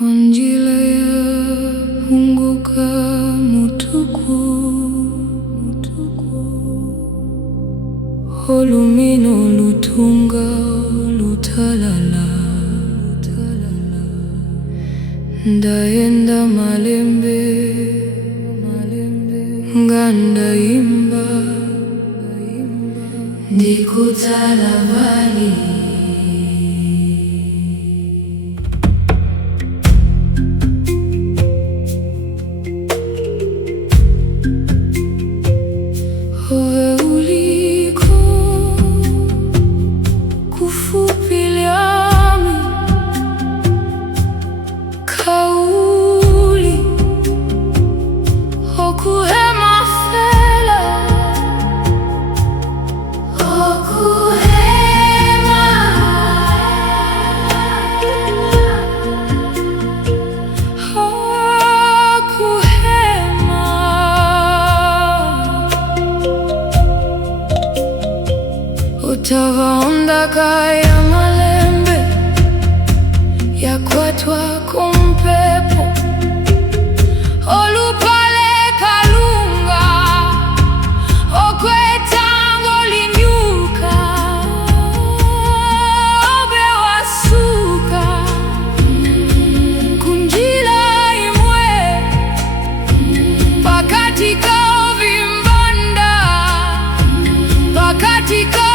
Wanjilaya hunguka mutuku Olumino lutunga lutalala Ndaenda malembe nganda imba ndikutalabali Utavaonda kaya malembe yakwatwa kumpepo olupale kalunga okwetango linyuka obe wasuka kunjila imwe pakatika vimbanda pakatika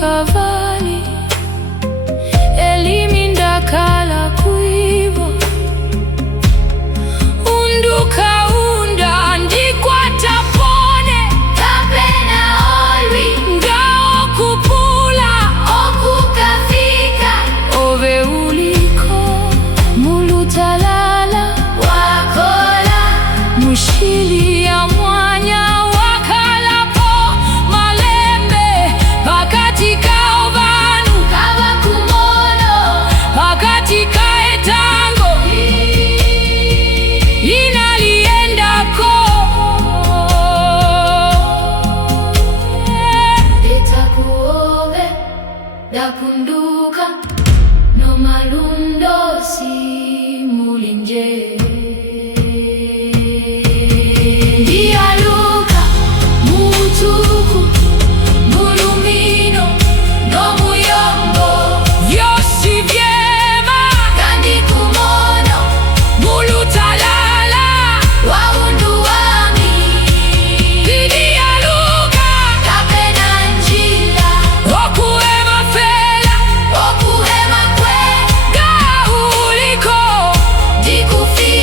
Kavali eliminda kala kuiva unduka unda ndikwata pone kapena olwi ngao kupula okukafika ove uliko mulutalala wakola mushili ya mwanya wakalapo malembe pakatika dapunduka no malundo si mulinje ndialuka mutuku mulumino no muyombo vyosi vyema kandi kumono mulutalala waundu wami ndialuka kapena njila okuema fela okuema kwe gauliko dikufika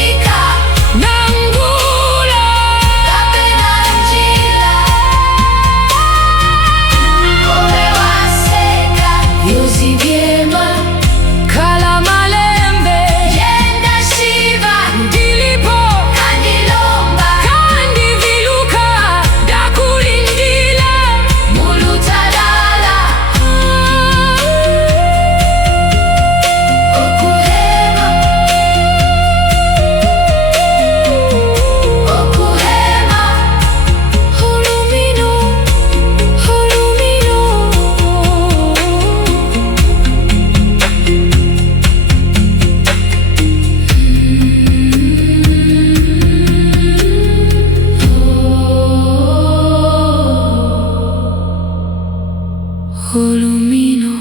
Bulumino.